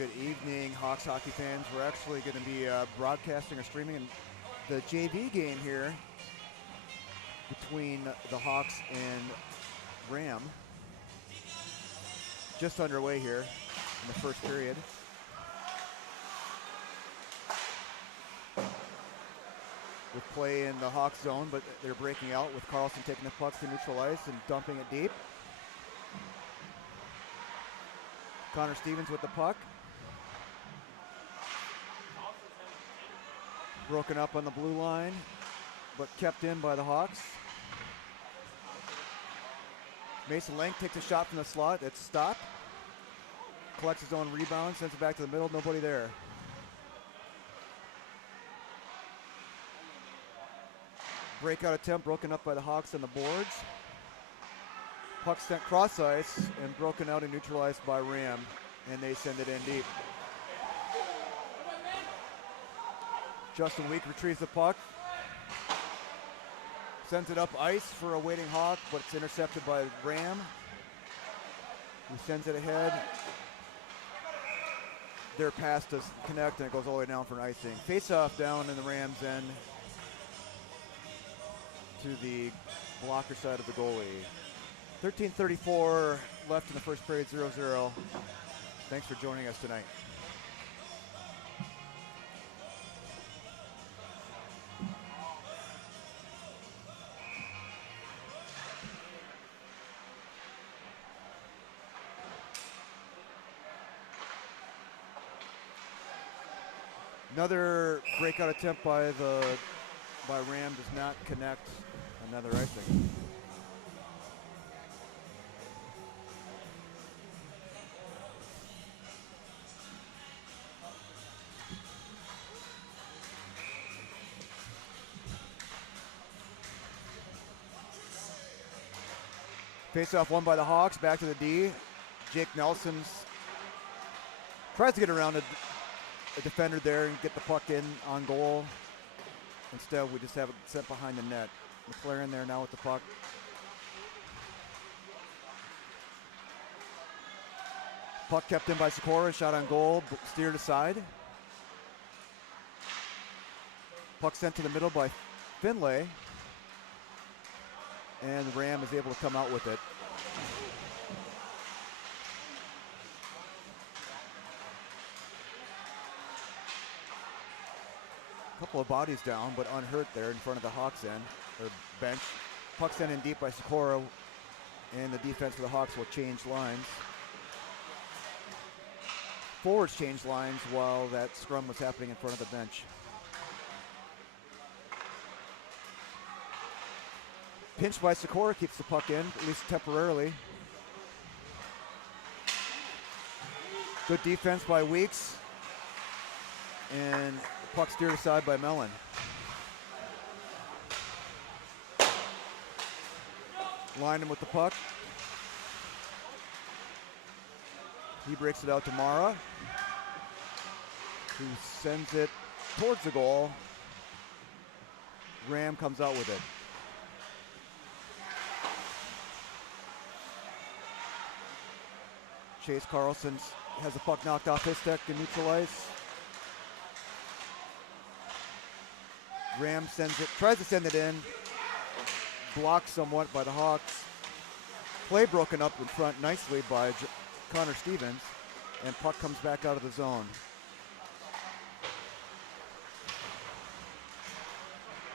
Good evening, Hawks hockey fans. We're actually going to be broadcasting or streaming the JV game here between the Hawks and Ram. Just underway here in the first period. With play in the Hawks zone, but they're breaking out with Carlson taking the pucks to neutral ice and dumping it deep. Connor Stevens with the puck. Broken up on the blue line, but kept in by the Hawks. Mason Lang takes a shot from the slot. It's stopped. Collects his own rebound, sends it back to the middle. Nobody there. Breakout attempt broken up by the Hawks on the boards. Puck sent cross ice and broken out and neutralized by Ram, and they send it in deep. Justin Week retrieves the puck. Sends it up ice for a waiting Hawk, but it's intercepted by Ram, who sends it ahead. Their pass does connect, and it goes all the way down for an icing. Face-off down in the Rams' end to the blocker side of the goalie. 13:34 left in the first period, 0-0. Thanks for joining us tonight. Another breakout attempt by Ram does not connect. Another icing. Face-off won by the Hawks. Back to the D. Jake Nelson's tries to get around a defender there and get the puck in on goal. Instead, we just have it set behind the net. McLaren there now with the puck. Puck kept in by Sikora, shot on goal, steered aside. Puck sent to the middle by Finlay. And Ram is able to come out with it. Couple of bodies down, but unhurt there in front of the Hawks end, or bench. Puck sent in deep by Sikora, and the defense for the Hawks will change lines. Forwards change lines while that scrum was happening in front of the bench. Pinched by Sikora keeps the puck in, at least temporarily. Good defense by Weeks. And puck steered aside by Mellon. Lined him with the puck. He breaks it out to Mara, who sends it towards the goal. Ram comes out with it. Chase Carlson has the puck knocked off his stick in neutral ice. Ram tries to send it in. Blocked somewhat by the Hawks. Play broken up in front nicely by Connor Stevens. And puck comes back out of the zone.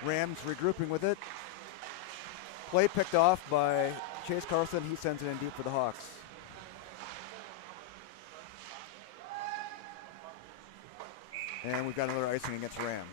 Rams regrouping with it. Play picked off by Chase Carlson. He sends it in deep for the Hawks. And we've got another icing against Ram.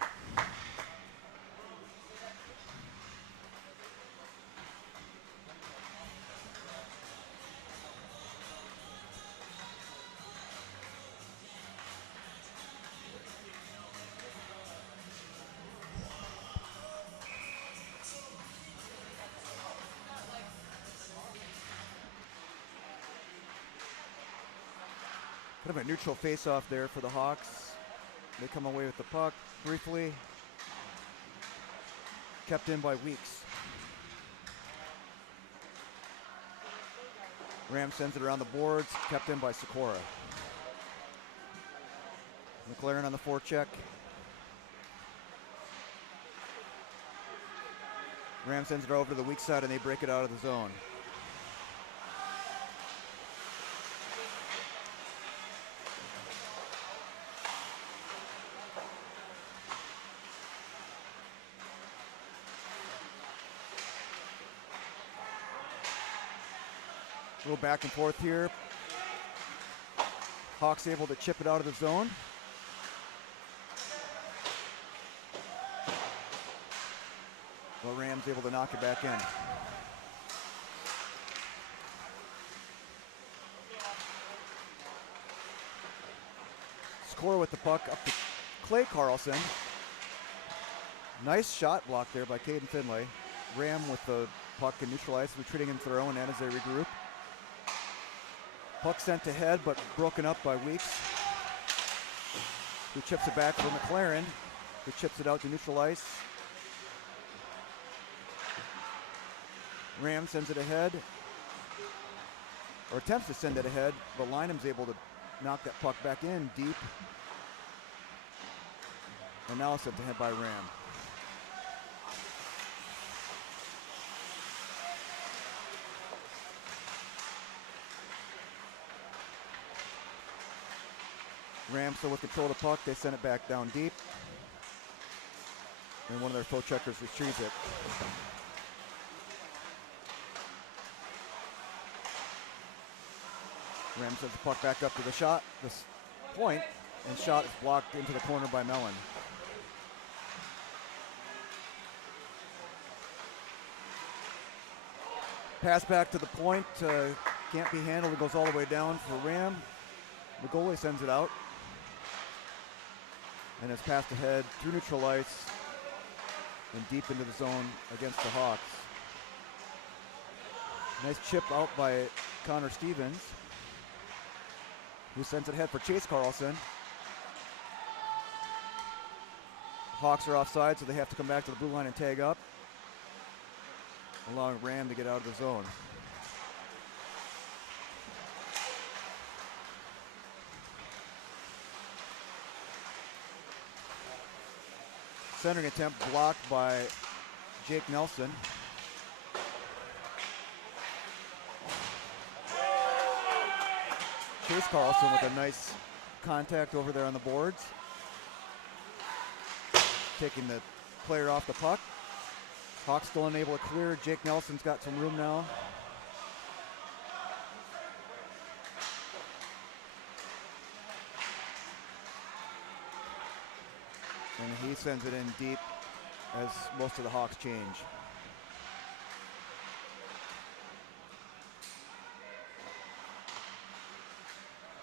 Kind of a neutral face-off there for the Hawks. They come away with the puck briefly. Kept in by Weeks. Ram sends it around the boards, kept in by Sikora. McLaren on the forecheck. Ram sends it over to the weak side and they break it out of the zone. A little back and forth here. Hawks able to chip it out of the zone. Well, Rams able to knock it back in. Score with the puck up to Clay Carlson. Nice shot block there by Caden Finlay. Ram with the puck in neutral ice, retreating into their own end as they regroup. Puck sent ahead, but broken up by Weeks, who chips it back for McLaren, who chips it out to neutral ice. Ram sends it ahead, or attempts to send it ahead, but Lynham's able to knock that puck back in deep. And now sent ahead by Ram. Ram still with control of the puck. They send it back down deep. And one of their foe checkers retrieves it. Ram sends the puck back up to the shot, this point, and shot is blocked into the corner by Mellon. Pass back to the point, can't be handled. It goes all the way down for Ram. The goalie sends it out. And it's passed ahead through neutral ice and deep into the zone against the Hawks. Nice chip out by Connor Stevens, who sends it ahead for Chase Carlson. Hawks are offside, so they have to come back to the blue line and tag up, allowing Ram to get out of the zone. Centering attempt blocked by Jake Nelson. Chase Carlson with a nice contact over there on the boards. Taking the player off the puck. Hawks still unable to clear. Jake Nelson's got some room now. And he sends it in deep as most of the Hawks change.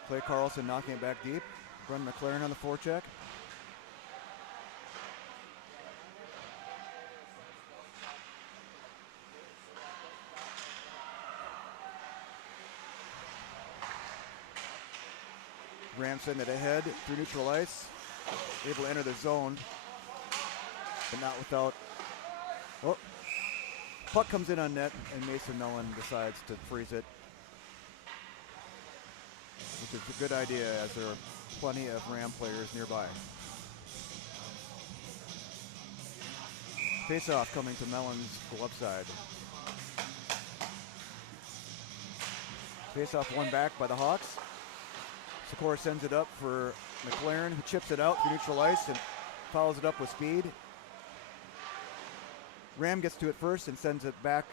Clay Carlson knocking it back deep. Brendan McLaren on the forecheck. Ram send it ahead through neutral ice. Able to enter the zone, but not without. Oh, puck comes in on net, and Mason Mellon decides to freeze it, which is a good idea as there are plenty of Ram players nearby. Face-off coming to Mellon's glove side. Face-off won back by the Hawks. Sikora sends it up for McLaren, who chips it out through neutral ice and follows it up with speed. Ram gets to it first and sends it back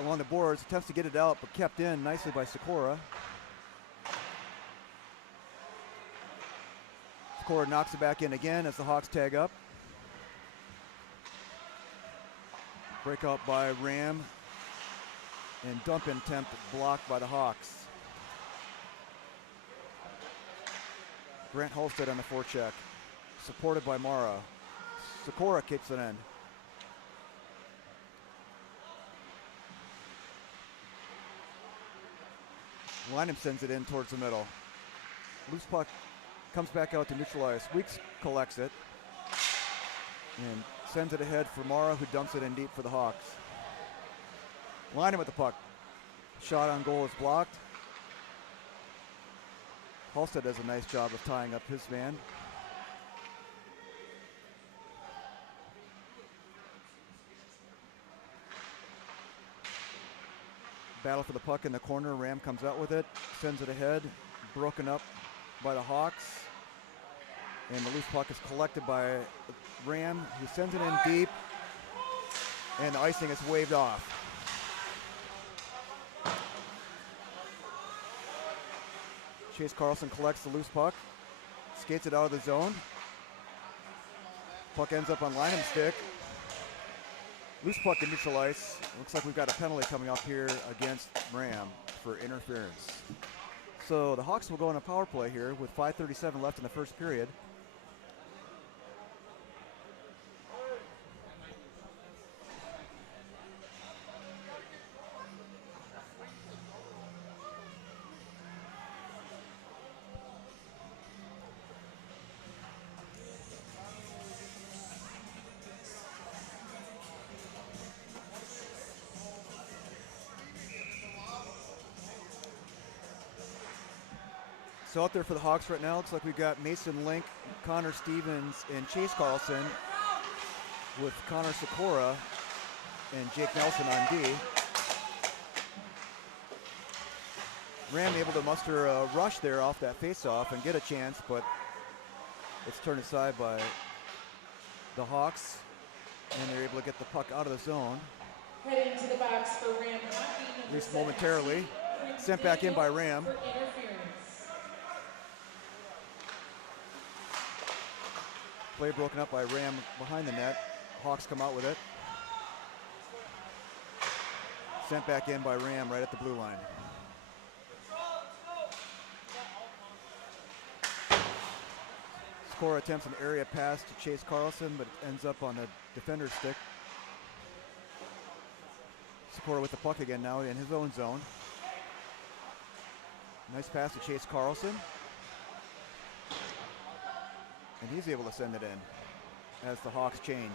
along the boards, attempts to get it out, but kept in nicely by Sikora. Sikora knocks it back in again as the Hawks tag up. Breakout by Ram, and dump in attempt blocked by the Hawks. Grant Holstead on the forecheck, supported by Mara. Sikora kicks it in. Lynham sends it in towards the middle. Loose puck comes back out to neutral ice. Weeks collects it and sends it ahead for Mara, who dumps it in deep for the Hawks. Lynham with the puck. Shot on goal is blocked. Halstead does a nice job of tying up his man. Battle for the puck in the corner. Ram comes out with it, sends it ahead, broken up by the Hawks. And the loose puck is collected by Ram. He sends it in deep, and the icing is waved off. Chase Carlson collects the loose puck, skates it out of the zone. Puck ends up on lineman stick. Loose puck in neutral ice. Looks like we've got a penalty coming up here against Ram for interference. So the Hawks will go on a power play here with 5:37 left in the first period. So out there for the Hawks right now, looks like we've got Mason Link, Connor Stevens, and Chase Carlson with Connor Sikora and Jake Nelson on D. Ram able to muster a rush there off that faceoff and get a chance, but it's turned aside by the Hawks, and they're able to get the puck out of the zone. Heading to the box for Ram, at least momentarily. Sent back in by Ram. Play broken up by Ram behind the net. Hawks come out with it. Sent back in by Ram right at the blue line. Sikora attempts an area pass to Chase Carlson, but it ends up on the defender's stick. Sikora with the puck again now in his own zone. Nice pass to Chase Carlson. And he's able to send it in as the Hawks change.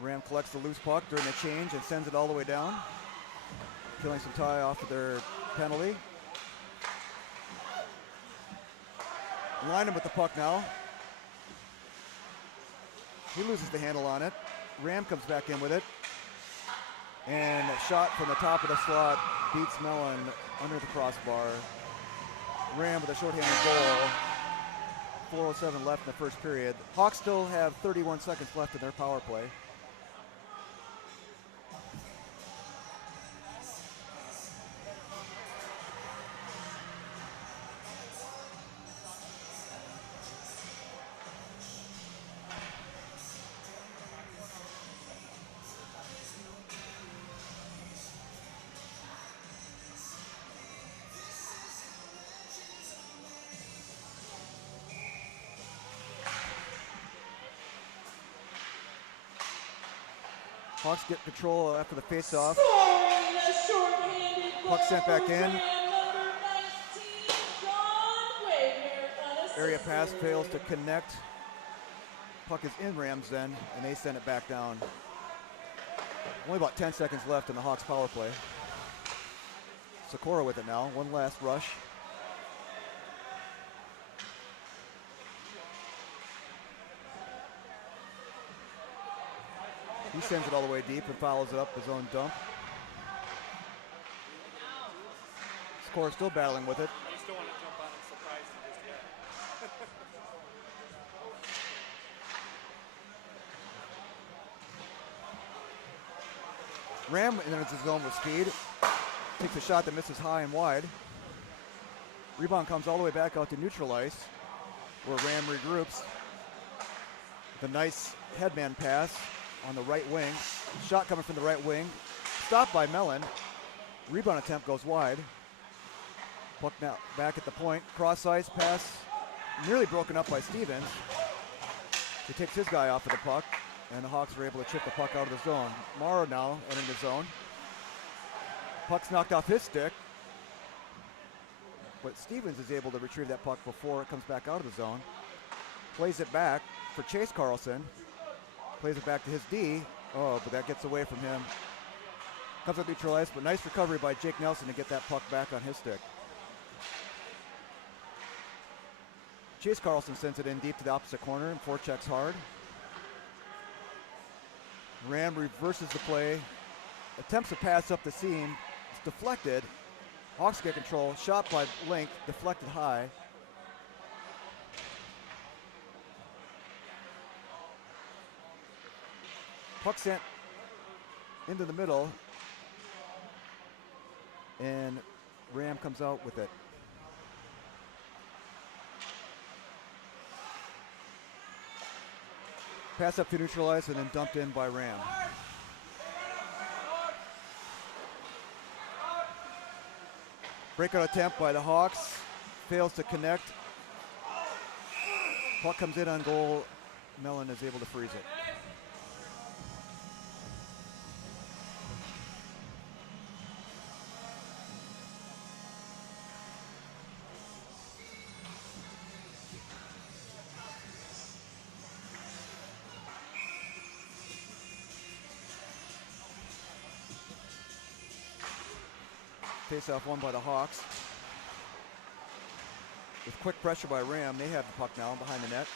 Ram collects the loose puck during the change and sends it all the way down, killing some tie off of their penalty. Line him with the puck now. He loses the handle on it. Ram comes back in with it. And a shot from the top of the slot beats Mellon under the crossbar. Ram with a shorthanded goal. 4:07 left in the first period. Hawks still have 31 seconds left in their power play. Hawks get control after the faceoff. Puck sent back in. Area pass fails to connect. Puck is in Rams then, and they send it back down. Only about 10 seconds left in the Hawks power play. Sikora with it now, one last rush. He sends it all the way deep and follows it up his own dump. Sikora still battling with it. I just don't want to jump on and surprise him just yet. Ram enters his zone with speed. Takes a shot that misses high and wide. Rebound comes all the way back out to neutral ice, where Ram regroups. The nice headman pass on the right wing. Shot coming from the right wing. Stopped by Mellon. Rebound attempt goes wide. Puck now back at the point. Cross ice pass nearly broken up by Stevens. He takes his guy off of the puck, and the Hawks are able to chip the puck out of the zone. Morrow now entering the zone. Puck's knocked off his stick, but Stevens is able to retrieve that puck before it comes back out of the zone. Plays it back for Chase Carlson. Plays it back to his D. Oh, but that gets away from him. Comes up neutral ice, but nice recovery by Jake Nelson to get that puck back on his stick. Chase Carlson sends it in deep to the opposite corner and forechecks hard. Ram reverses the play, attempts to pass up the seam. It's deflected. Hawks get control. Shot by Link, deflected high. Puck sent into the middle, and Ram comes out with it. Pass up to neutral ice and then dumped in by Ram. Breakout attempt by the Hawks. Fails to connect. Puck comes in on goal. Mellon is able to freeze it. Face-off won by the Hawks. With quick pressure by Ram, they have the puck now behind the net.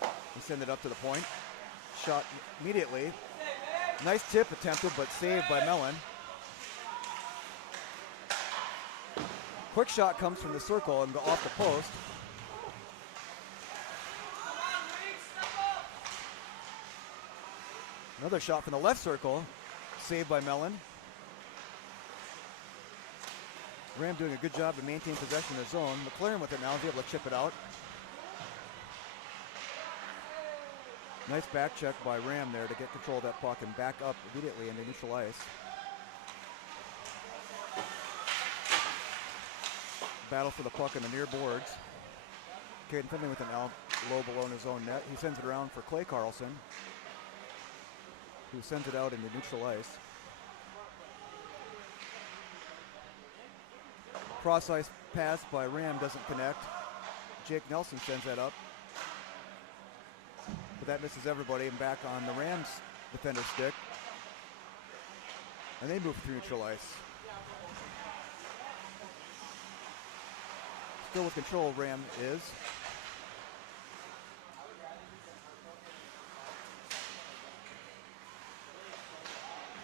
They send it up to the point. Shot immediately. Nice tip attempted, but saved by Mellon. Quick shot comes from the circle and off the post. Another shot from the left circle, saved by Mellon. Ram doing a good job to maintain possession in the zone. McLaren with it now is able to chip it out. Nice back check by Ram there to get control of that puck and back up immediately into neutral ice. Battle for the puck in the near boards. Caden Finley with it now low below in his own net. He sends it around for Clay Carlson, who sends it out into neutral ice. Cross ice pass by Ram doesn't connect. Jake Nelson sends that up. But that misses everybody and back on the Rams defender's stick. And they move through neutral ice. Still with control, Ram is.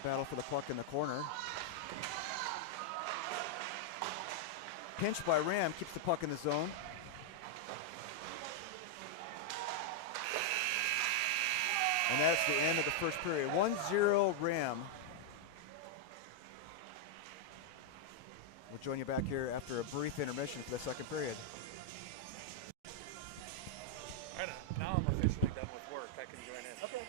Battle for the puck in the corner. Pinch by Ram keeps the puck in the zone. And that's the end of the first period. 1-0 Ram. We'll join you back here after a brief intermission for the second period. All right, now I'm officially done with work. I can join in. Okay.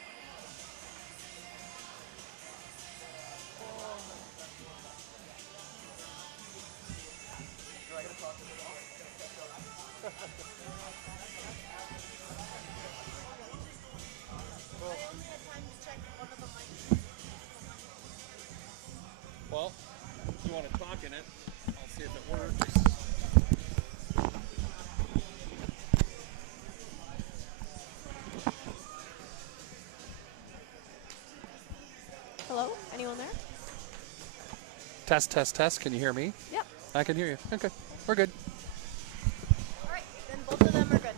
Well, if you want to talk in it, I'll see if it works. Hello? Anyone there? Test, test, test. Can you hear me? Yep. I can hear you. Okay, we're good. All right, then both of them are good.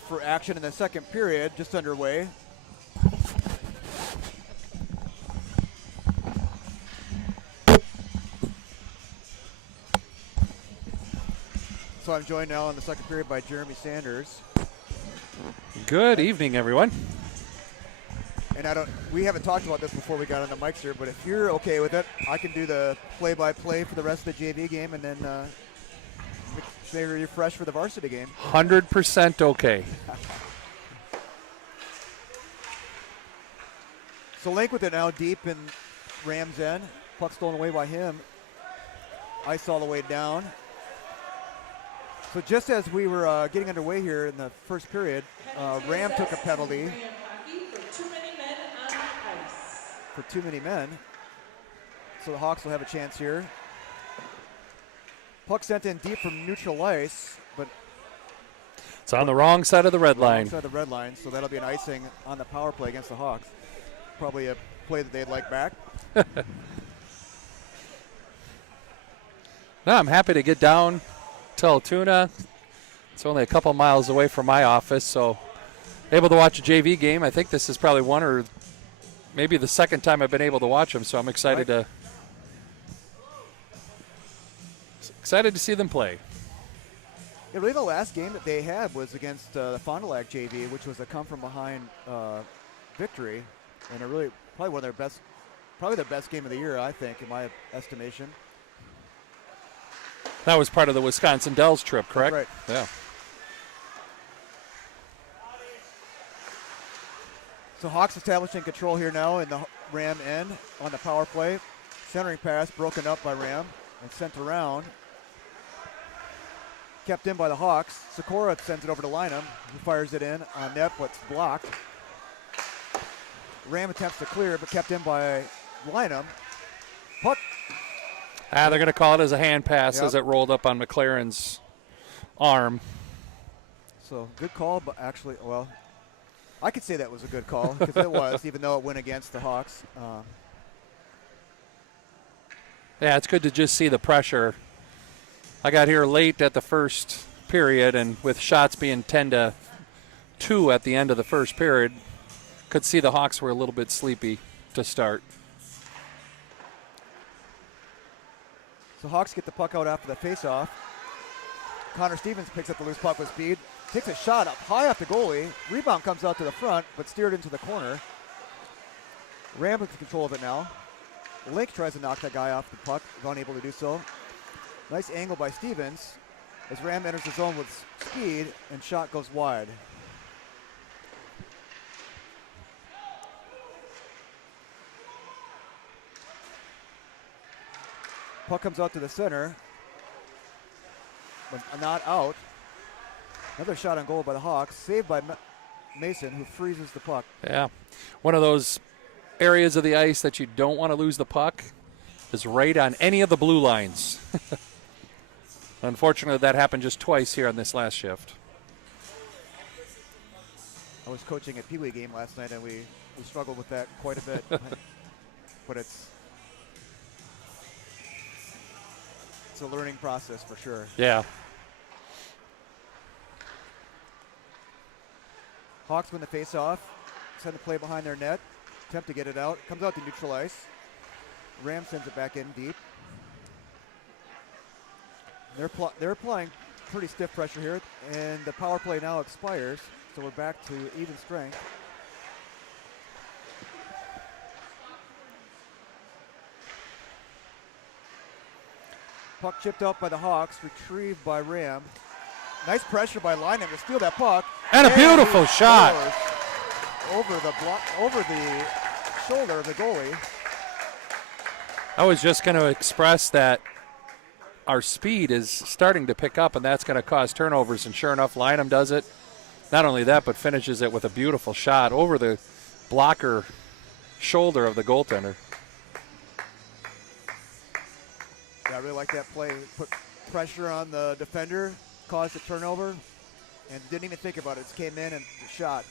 for action in the second period, just underway. So I'm joined now in the second period by Jeremy Sanders. Good evening, everyone. And we haven't talked about this before we got on the mics here, but if you're okay with it, I can do the play-by-play for the rest of the JV game and then maybe refresh for the varsity game. 100% okay. So Link with it now deep in Ram's end. Puck stolen away by him. Ice all the way down. So just as we were getting underway here in the first period, Ram took a penalty for too many men. So the Hawks will have a chance here. Puck sent in deep from neutral ice, but it's on the wrong side of the red line. Wrong side of the red line, so that'll be an icing on the power play against the Hawks. Probably a play that they'd like back. No, I'm happy to get down to Altoona. It's only a couple miles away from my office, so able to watch a JV game. I think this is probably one or maybe the second time I've been able to watch them, so I'm excited to see them play. Yeah, really, the last game that they had was against the Fond du Lac JV, which was a come-from-behind victory, and probably their best game of the year, I think, in my estimation. That was part of the Wisconsin Dells trip, correct? That's right. Yeah. So Hawks establishing control here now in the Ram end on the power play. Centering pass broken up by Ram and sent around. Kept in by the Hawks. Sikora sends it over to Lynham, who fires it in on net, but it's blocked. Ram attempts to clear, but kept in by Lynham. Puck. They're going to call it as a hand pass as it rolled up on McLaren's arm. So good call, but actually, well, I could say that was a good call because it was, even though it went against the Hawks. Yeah, it's good to just see the pressure. I got here late at the first period, and with shots being 10-2 at the end of the first period, could see the Hawks were a little bit sleepy to start. So Hawks get the puck out after the faceoff. Connor Stevens picks up the loose puck with speed, takes a shot up high off the goalie. Rebound comes out to the front, but steered into the corner. Ram has control of it now. Link tries to knock that guy off the puck, is unable to do so. Nice angle by Stevens as Ram enters the zone with speed, and shot goes wide. Puck comes out to the center, but not out. Another shot on goal by the Hawks, saved by Mason, who freezes the puck. Yeah, one of those areas of the ice that you don't want to lose the puck is right on any of the blue lines. Unfortunately, that happened just twice here on this last shift. I was coaching a Pee Wee game last night, and we struggled with that quite a bit. But it's a learning process for sure. Yeah. Hawks win the face-off, send the play behind their net, attempt to get it out, comes out to neutral ice. Ram sends it back in deep. They're applying pretty stiff pressure here, and the power play now expires, so we're back to even strength. Puck chipped out by the Hawks, retrieved by Ram. Nice pressure by Lynham to steal that puck. And a beautiful shot. Over the shoulder of the goalie. I was just going to express that our speed is starting to pick up, and that's going to cause turnovers, and sure enough, Lynham does it. Not only that, but finishes it with a beautiful shot over the blocker shoulder of the goaltender. Yeah, I really like that play. Put pressure on the defender, caused a turnover, and didn't even think about it. Just came in and shot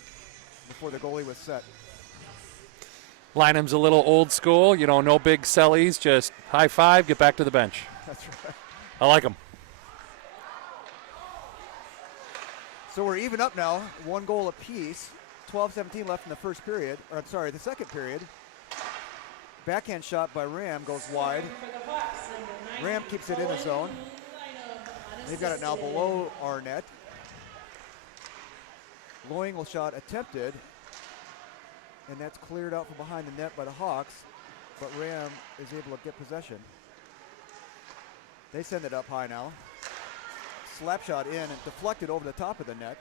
before the goalie was set. Lynham's a little old school, no big sellies, just high five, get back to the bench. That's right. I like them. So we're even up now, 1 goal apiece. 12-17 left in the first period, or I'm sorry, the second period. Backhand shot by Ram goes wide. Ram keeps it in the zone. They've got it now below our net. Loying shot attempted, and that's cleared out from behind the net by the Hawks, but Ram is able to get possession. They send it up high now. Slap shot in and deflected over the top of the net.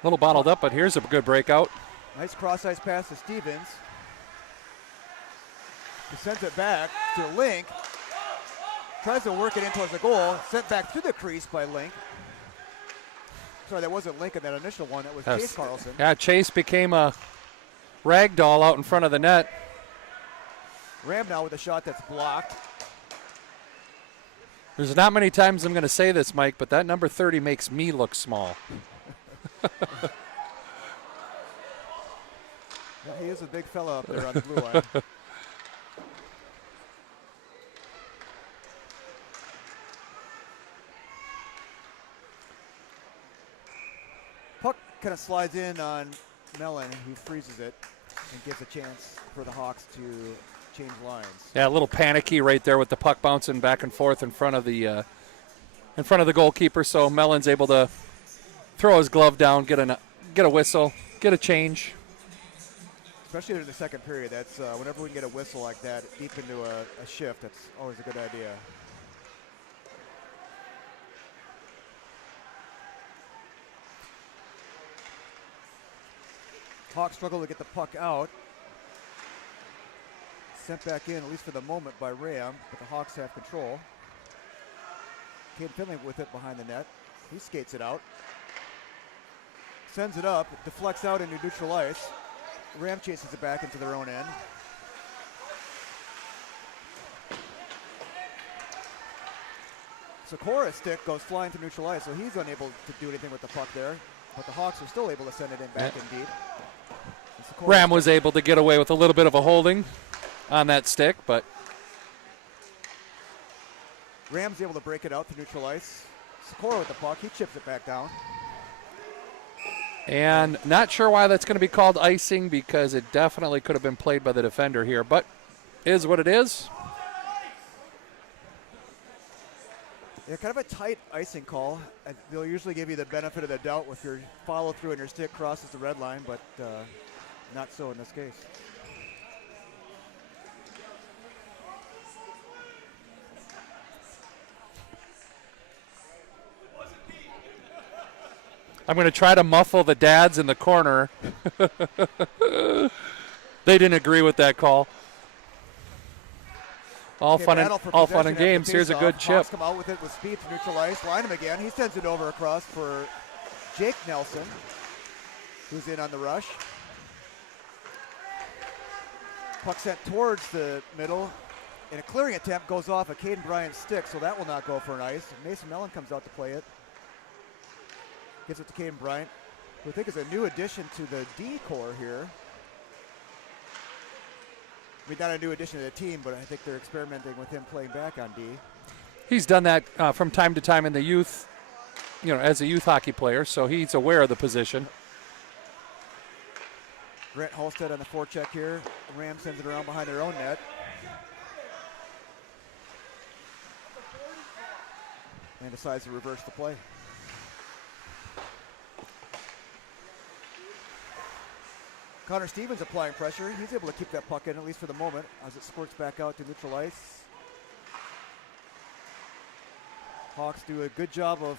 A little bottled up, but here's a good breakout. Nice cross-ice pass to Stevens. He sends it back to Link. Tries to work it in towards the goal. Sent back through the crease by Link. Sorry, that wasn't Link in that initial one. That was Chase Carlson. Yeah, Chase became a rag doll out in front of the net. Ram now with a shot that's blocked. There's not many times I'm going to say this, Mike, but that number 30 makes me look small. Yeah, he is a big fella up there on the blue line. Puck kind of slides in on Mellon, who freezes it and gives a chance for the Hawks to change lines. Yeah, a little panicky right there with the puck bouncing back and forth in front of the goalkeeper. So Mellon's able to throw his glove down, get a whistle, get a change. Especially in the second period, that's whenever we can get a whistle like that deep into a shift, that's always a good idea. Hawks struggle to get the puck out. Sent back in, at least for the moment, by Ram, but the Hawks have control. Cade Finley with it behind the net. He skates it out. Sends it up, deflects out into neutral ice. Ram chases it back into their own end. Sikora's stick goes flying to neutral ice, so he's unable to do anything with the puck there. But the Hawks are still able to send it in back in deep. Ram was able to get away with a little bit of a holding on that stick, but Ram's able to break it out to neutral ice. Sikora with the puck, he chips it back down. And not sure why that's going to be called icing, because it definitely could have been played by the defender here, but is what it is. Yeah, kind of a tight icing call. They'll usually give you the benefit of the doubt if your follow through and your stick crosses the red line, but not so in this case. I'm going to try to muffle the dads in the corner. They didn't agree with that call. All fun and games. Here's a good chip. Hawks come out with it with speed to neutral ice. Line him again. He sends it over across for Jake Nelson, who's in on the rush. Puck sent towards the middle. And a clearing attempt goes off a Caden Bryant's stick, so that will not go for an ice. Mason Mellon comes out to play it. Gives it to Caden Bryant, who I think is a new addition to the D core here. I mean, not a new addition to the team, but I think they're experimenting with him playing back on D. He's done that from time to time in the youth, as a youth hockey player, so he's aware of the position. Grant Halstead on the forecheck here. Ram sends it around behind their own net. And decides to reverse the play. Connor Stevens applying pressure. He's able to keep that puck in, at least for the moment, as it squirts back out to neutral ice. Hawks do a good job of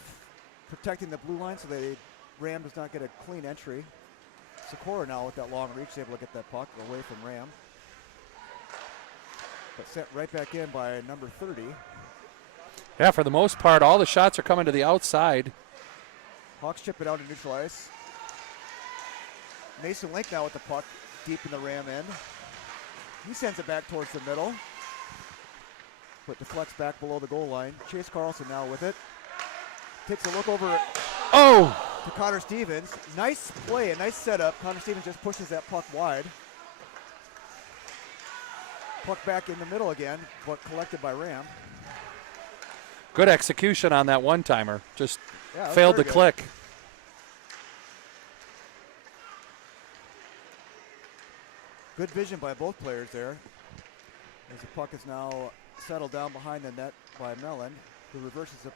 protecting the blue line so that Ram does not get a clean entry. Sikora now with that long reach is able to get that puck away from Ram. But sent right back in by number 30. Yeah, for the most part, all the shots are coming to the outside. Hawks chip it out to neutral ice. Mason Link now with the puck deep in the Ram end. He sends it back towards the middle, but deflects back below the goal line. Chase Carlson now with it. Takes a look over to Connor Stevens. Nice play, a nice setup. Connor Stevens just pushes that puck wide. Puck back in the middle again, but collected by Ram. Good execution on that one-timer. Just Yeah, that was failed to very good. click. Good vision by both players there. As the puck is now settled down behind the net by Mellon, who reverses the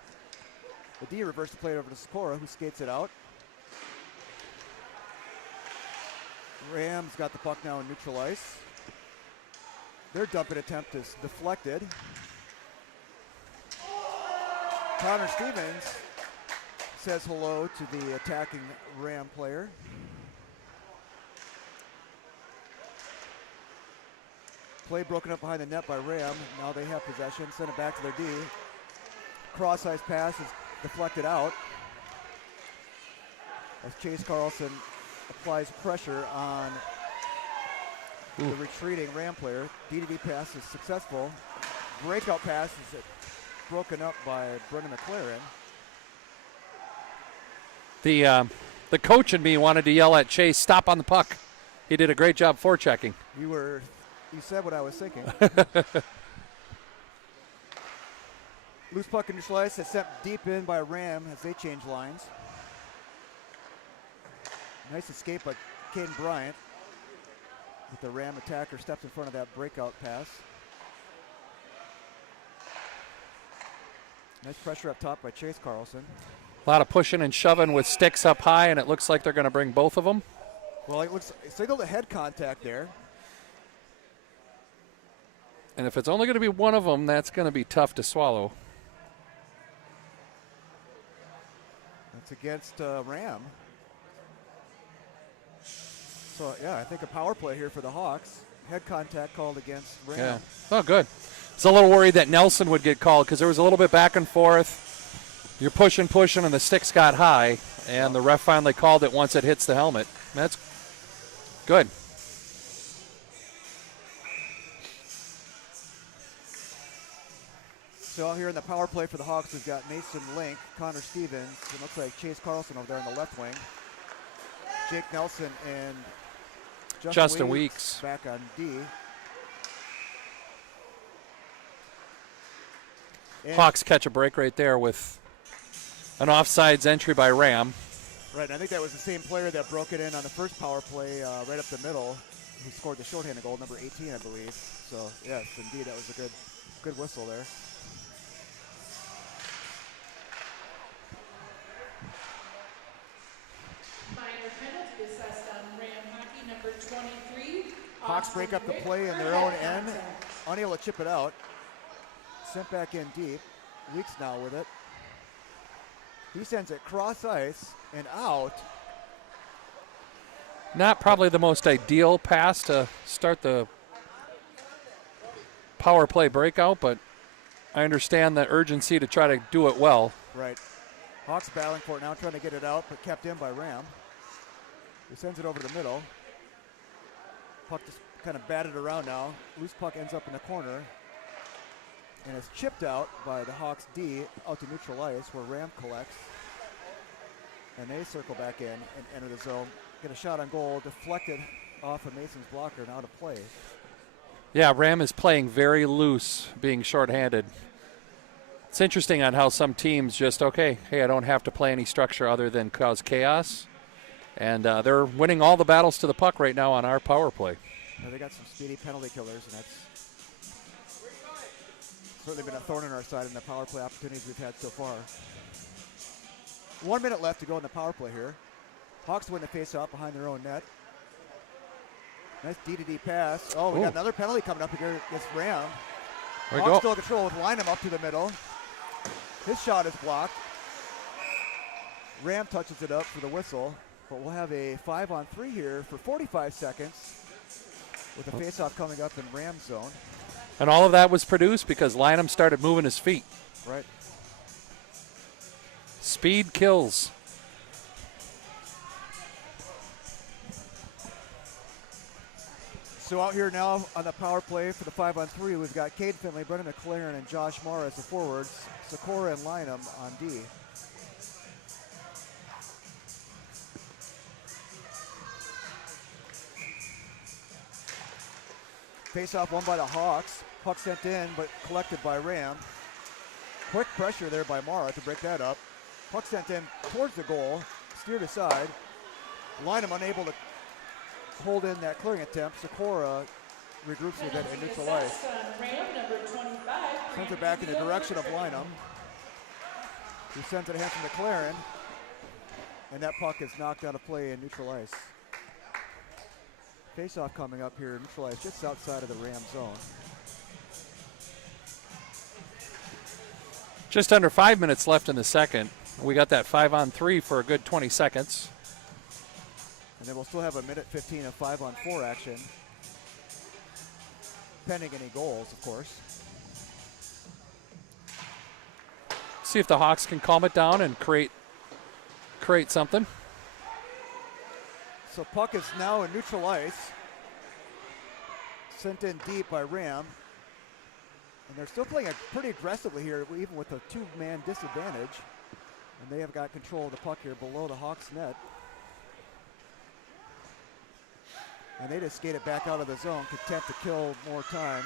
D reverses the play over to Sikora, who skates it out. Rams got the puck now in neutral ice. Their dumping attempt is deflected. Connor Stevens says hello to the attacking Ram player. Play broken up behind the net by Ram. Now they have possession. Send it back to their D. Cross-ice pass is deflected out as Chase Carlson applies pressure on the retreating Ram player. D-to-D pass is successful. Breakout pass is broken up by Brendan McLaren. The coach and me wanted to yell at Chase, stop on the puck. He did a great job forechecking. You said what I was thinking. Loose puck in neutral ice. It's sent deep in by Ram as they change lines. Nice escape by Caden Bryant. With the Ram attacker steps in front of that breakout pass. Nice pressure up top by Chase Carlson. A lot of pushing and shoving with sticks up high, and it looks like they're going to bring both of them. Well, it looks signaled a head contact there. And if it's only going to be one of them, that's going to be tough to swallow. That's against Ram. So, yeah, I think a power play here for the Hawks. Head contact called against Ram. Yeah. Oh, good. I was a little worried that Nelson would get called because there was a little bit back and forth. You're pushing, and the sticks got high, and the ref finally called it once it hits the helmet. That's good. So out here in the power play for the Hawks, we've got Mason Link, Connor Stevens, it looks like Chase Carlson over there on the left wing. Jake Nelson and Justin Weeks back on D. And Hawks catch a break right there with an offsides entry by Ram. right, and I think that was the same player that broke it in on the first power play right up the middle, who scored the shorthanded goal, number 18, I believe. So, yes, indeed, that was a good whistle there. Minor penalty assessed on Ram hockey number 23. Hawks break up the play in their own end, unable to chip it out. Sent back in deep. Weeks now with it. He sends it cross ice and out. Not probably the most ideal pass to start the power play breakout, but I understand the urgency to try to do it well. Right. Hawks battling for it now, trying to get it out, but kept in by Ram. He sends it over the middle. Puck just kind of batted around now. Loose puck ends up in the corner. And it's chipped out by the Hawks D out to neutral ice where Ram collects. And they circle back in and enter the zone. Get a shot on goal, deflected off of Mason's blocker and out of play. Yeah, Ram is playing very loose, being shorthanded. It's interesting on how some teams just, okay, hey, I don't have to play any structure other than cause chaos. And they're winning all the battles to the puck right now on our power play. Now they got some speedy penalty killers, and that's certainly been a thorn in our side in the power play opportunities we've had so far. 1 minute left to go in the power play here. Hawks win the face-off behind their own net. Nice D-to-D pass. Oh, we got another penalty coming up here against Ram. There we Hawks go. still in control with Lynham up to the middle. His shot is blocked. Ram touches it up for the whistle, but we'll have a 5-on-3 here for 45 seconds with the face-off coming up in Ram zone. And all of that was produced because Lynham started moving his feet. Right. Speed kills. So out here now on the power play for the 5-on-3, we've got Cade Finley, Brendan McLaren, and Josh Marr as the forwards. Sikora and Lynham on D. Face-off won by the Hawks. Puck sent in, but collected by Ram. Quick pressure there by Mara to break that up. Puck sent in towards the goal, steered aside. Lynham unable to hold in that clearing attempt. Sikora regroups with it and neutral ice. Assessed on Ram number 25. Sends it back in the direction of Lynham, who sends it ahead from McLaren. And that puck is knocked out of play in neutral ice. Face-off coming up here, neutral ice, just outside of the Ram zone. Just under 5 minutes left in the second. We got that 5-on-3 for a good 20 seconds. And then we'll still have a minute 15 of 5-on-4 action, pending any goals, of course. See if the Hawks can calm it down and create something. So puck is now in neutral ice. Sent in deep by Ram. And they're still playing pretty aggressively here, even with a two-man disadvantage. And they have got control of the puck here below the Hawks' net. And they just skate it back out of the zone, content to kill more time.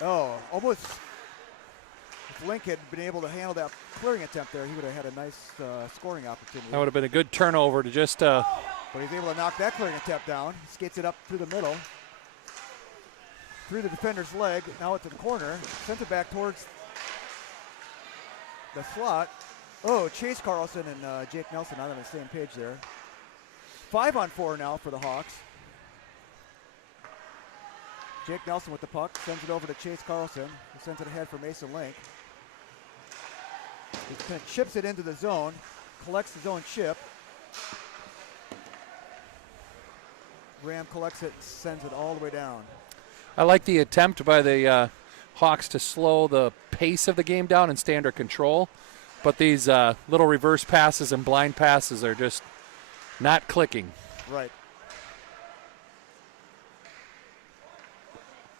Almost. If Link had been able to handle that clearing attempt there, he would have had a nice scoring opportunity. That would have been a good turnover to just... But he's able to knock that clearing attempt down. Skates it up through the middle. Through the defender's leg. Now it's in the corner. Sends it back towards the slot. Oh, Chase Carlson and Jake Nelson not on the same page there. 5-on-4 now for the Hawks. Jake Nelson with the puck. Sends it over to Chase Carlson. He sends it ahead for Mason Link. He kind of chips it into the zone. Collects his own chip. Ram collects it and sends it all the way down. I like the attempt by the Hawks to slow the pace of the game down and stay under control. But these little reverse passes and blind passes are just not clicking. Right.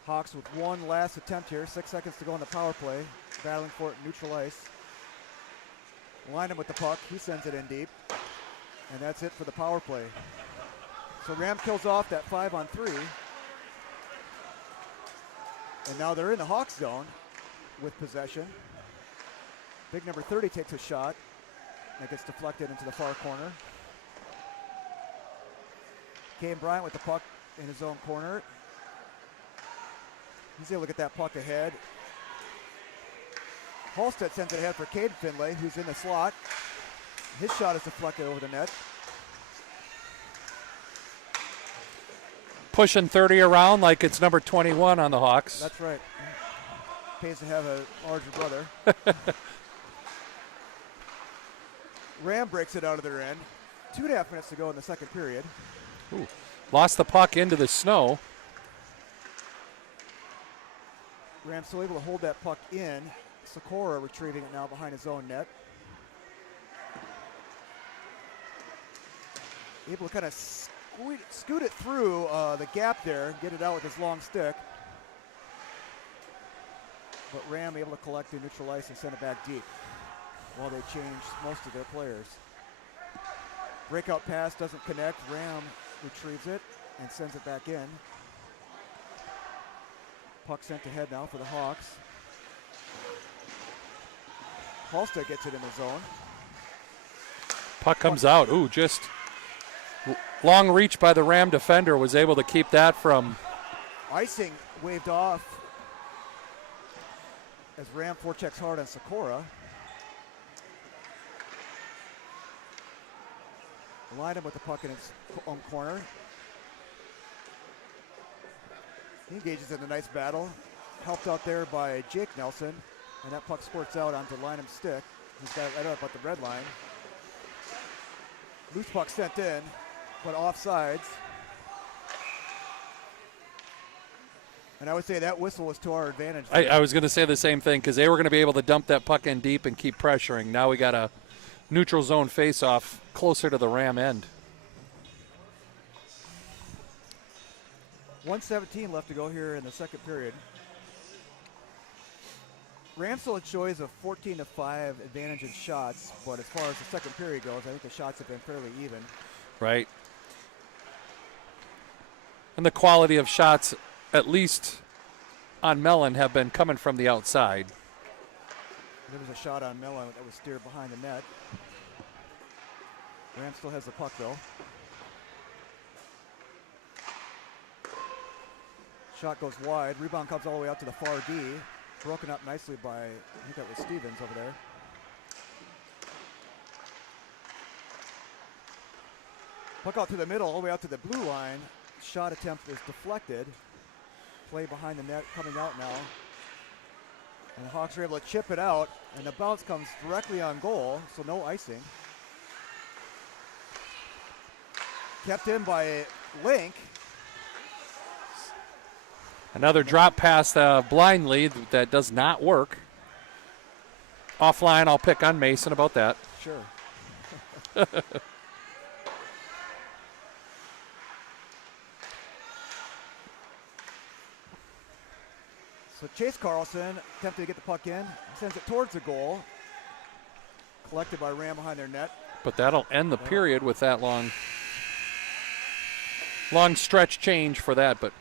Hawks with one last attempt here. 6 seconds to go on the power play. Battling for it in neutral ice. Lynham with the puck. He sends it in deep. And that's it for the power play. So Ram kills off that 5-on-3. And now they're in the Hawks zone with possession. Big number 30 takes a shot. That gets deflected into the far corner. Kane Bryant with the puck in his own corner. He's able to get that puck ahead. Halstead sends it ahead for Caden Finlay, who's in the slot. His shot is deflected over the net. Pushing 30 around like it's number 21 on the Hawks. That's right. Pays to have a larger brother. Ram breaks it out of their end. 2.5 minutes to go in the second period. Ooh. Lost the puck into the snow. Ram still able to hold that puck in. Sikora retrieving it now behind his own net. Able to kind of scoot it through the gap there, get it out with his long stick. But Ram able to collect the neutral ice and send it back deep while they change most of their players. Breakout pass doesn't connect. Ram retrieves it and sends it back in. Puck sent ahead now for the Hawks. Halstead gets it in the zone. Puck comes out. Ooh, just long reach by the Ram defender was able to keep that from... Icing waved off as Ram forechecks hard on Sikora. Lined him with the puck in his own corner. He engages in a nice battle. Helped out there by Jake Nelson. And that puck squirts out onto Lynham's stick. He's got it right up at the red line. Loose puck sent in, but offsides. And I would say that whistle was to our advantage. I was going to say the same thing because they were going to be able to dump that puck in deep and keep pressuring. Now we got a neutral zone face-off closer to the Ram end. 1:17 left to go here in the second period. Ram still enjoys a 14-5 advantage in shots, but as far as the second period goes, I think the shots have been fairly even. Right. And the quality of shots, at least on Mellon have been coming from the outside. There was a shot on Mellon that was steered behind the net. Ram still has the puck though. Shot goes wide. Rebound comes all the way out to the far D. Broken up nicely by, I think that was Stevens over there. Puck out to the middle, all the way out to the blue line. Shot attempt is deflected. Play behind the net coming out now. And the Hawks are able to chip it out, and the bounce comes directly on goal, so no icing. Kept in by Link. Another drop pass blindly that does not work. Offline, I'll pick on Mason about that. Sure. So Chase Carlson attempted to get the puck in, sends it towards the goal. Collected by Ram behind their net. But that'll end the period with that long stretch change for that, but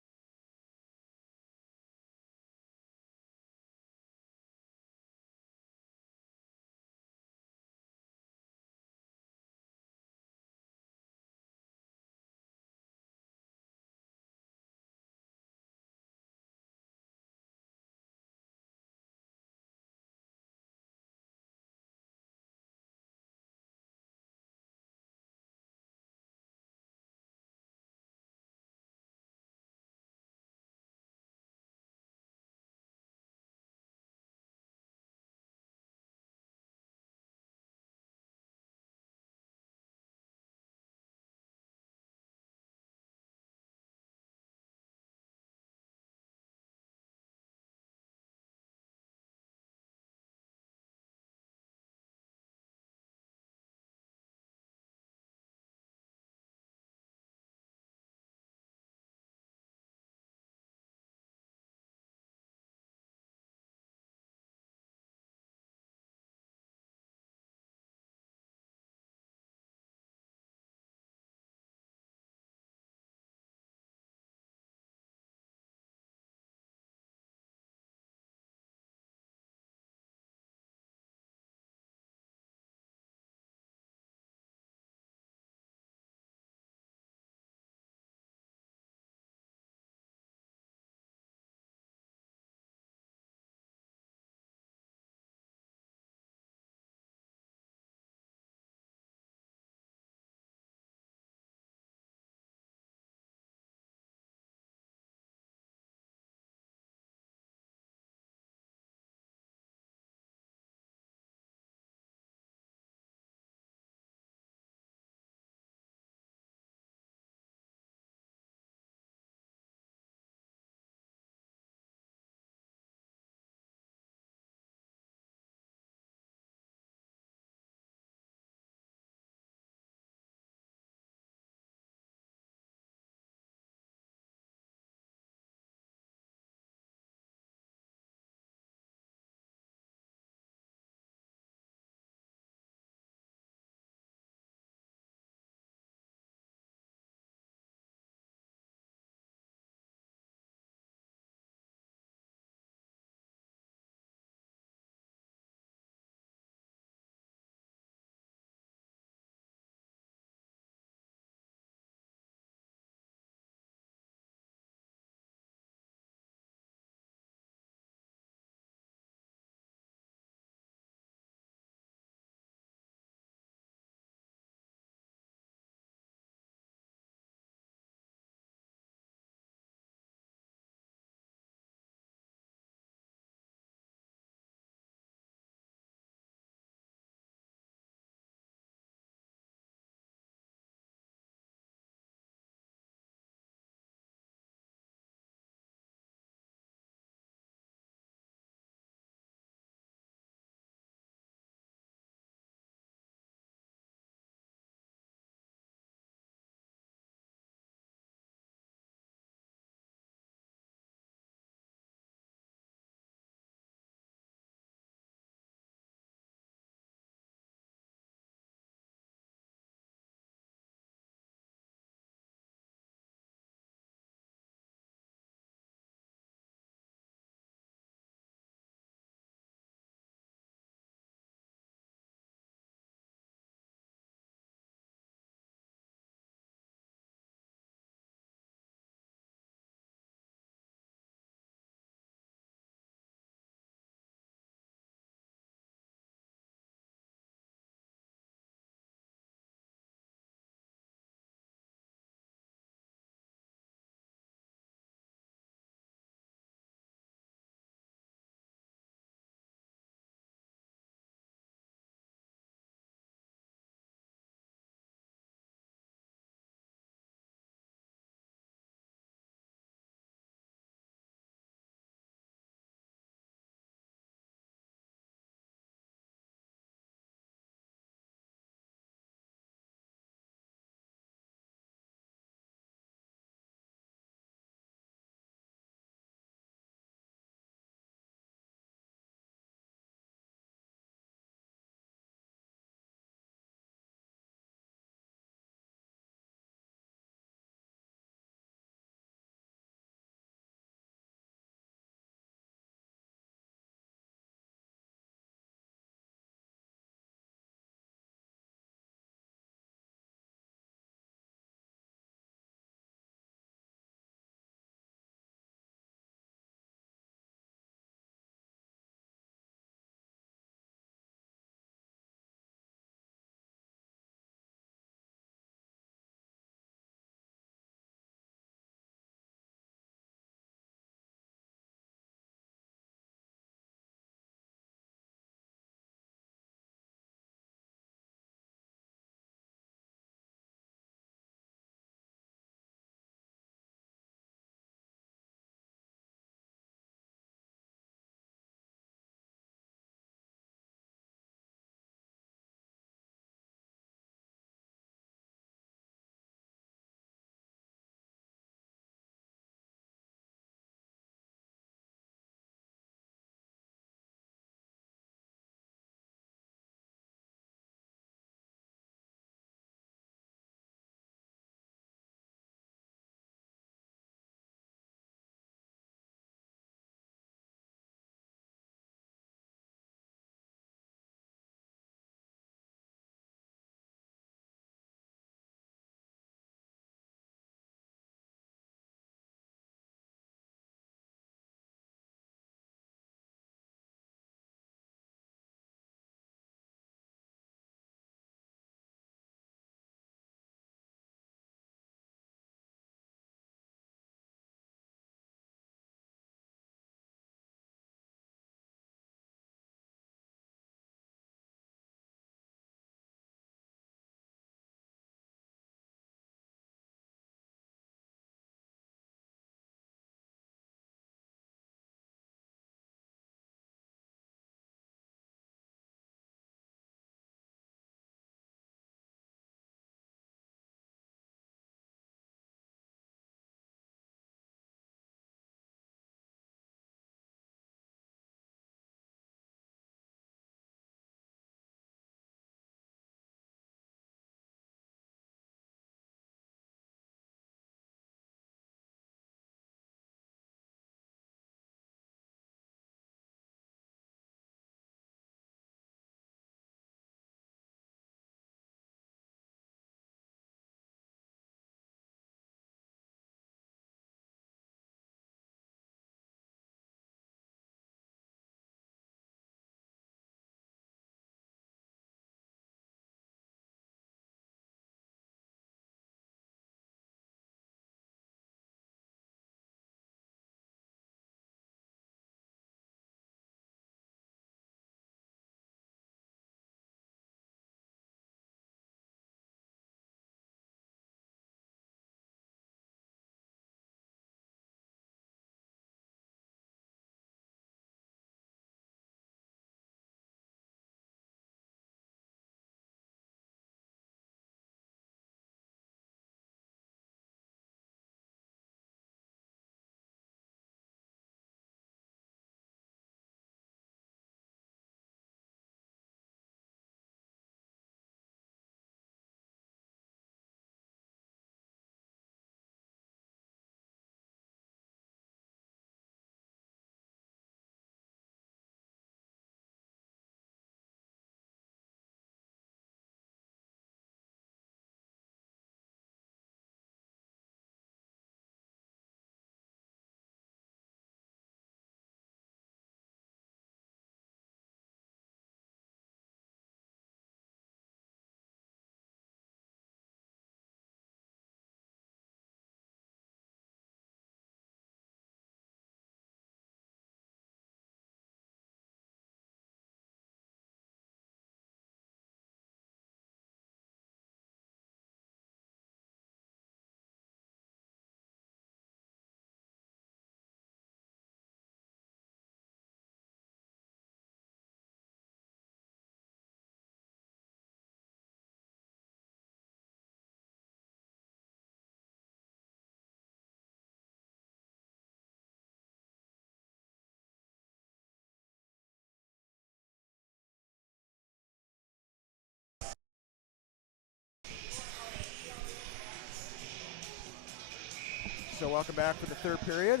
So welcome back for the third period.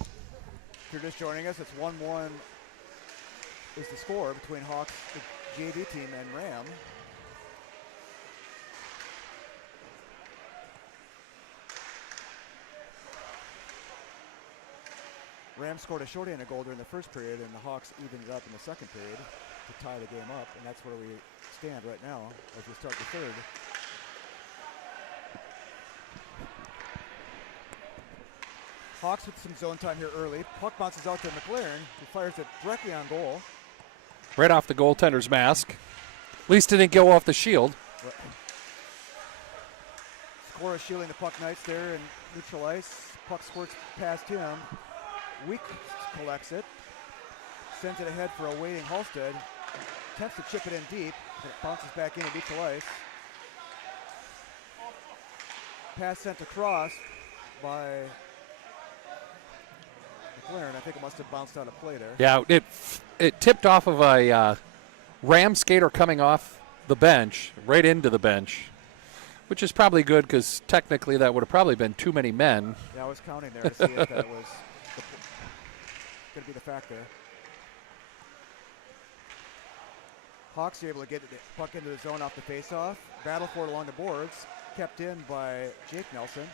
If you're just joining us, it's 1-1 is the score between Hawks, the JV team, and Ram. Ram scored a shorthanded goal during the first period, and the Hawks evened it up in the second period to tie the game up, and that's where we stand right now as we start the third. Hawks with some zone time here early. Puck bounces out to McLaren, who fires it directly on goal. Right off the goaltender's mask. At least it didn't go off the shield. Right. Scorer shielding the puck nice there in neutral ice. Puck squirts past him. Weak collects it. Sends it ahead for a waiting Halstead. Attempts to chip it in deep, but it bounces back into neutral ice. Pass sent across by McLaren. I think it must have bounced out of play there. Yeah, it tipped off of a Ram skater coming off the bench, right into the bench, which is probably good because technically that would have probably been too many men. Yeah, I was counting there to see if that was going to be the fact there. Hawks are able to get the puck into the zone off the faceoff. Battle for it along the boards. Kept in by Jake Nelson.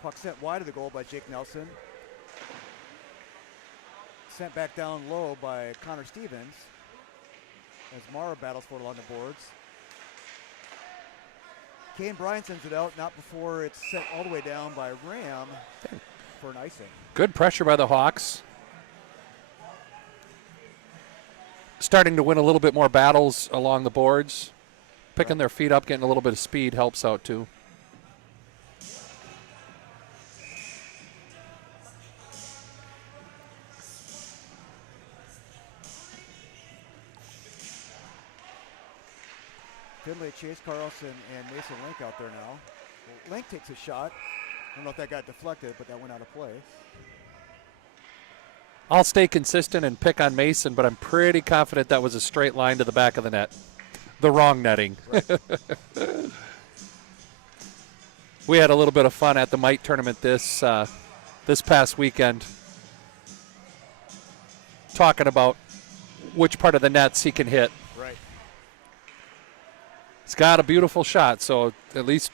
Puck sent wide of the goal by Jake Nelson. Sent back down low by Connor Stevens as Mara battles for it along the boards. Kane Bryan sends it out, not before it's sent all the way down by Ram for an icing. Good pressure by the Hawks. Starting to win a little bit more battles along the boards. Picking their feet up, getting a little bit of speed helps out too. Finley, Chase Carlson, and Mason Link out there now. Link takes a shot. I don't know if that got deflected, but that went out of play. I'll stay consistent and pick on Mason, but I'm pretty confident that was a straight line to the back of the net. The wrong netting. Right. We had a little bit of fun at the Mite tournament this past weekend, talking about which part of the nets he can hit. Right. He's got a beautiful shot, so at least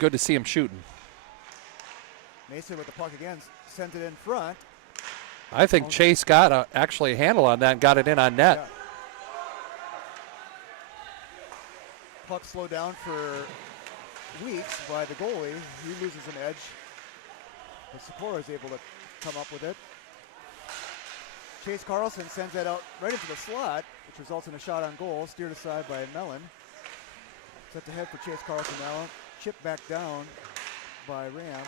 good to see him shooting. Mason with the puck again, sends it in front. I think Chase got actually a handle on that and got it in on net. Yeah. Puck slowed down for weeks by the goalie. He loses an edge. But Sikora is able to come up with it. Chase Carlson sends that out right into the slot, which results in a shot on goal, steered aside by Mellon. Set to head for Chase Carlson now. Chipped back down by Ram.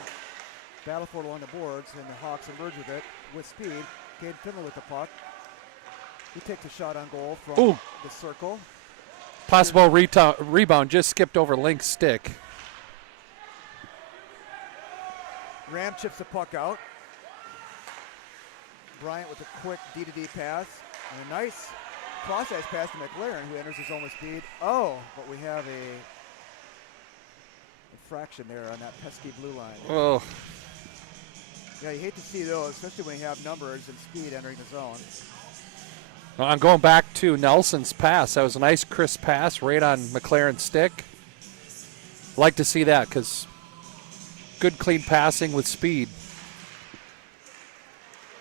Battle for it along the boards, and the Hawks emerge with it with speed. Cade Finley with the puck. He takes a shot on goal from the circle. Possible rebound, just skipped over Link's stick. Ram chips the puck out. Bryant with a quick D-to-D pass. And a nice cross-ice pass to McLaren, who enters his zone with speed. Oh, but we have a infraction there on that pesky blue line. Oh. Yeah, you hate to see those, especially when you have numbers and speed entering the zone. Well, I'm going back to Nelson's pass. That was a nice crisp pass right on McLaren's stick. Like to see that because good clean passing with speed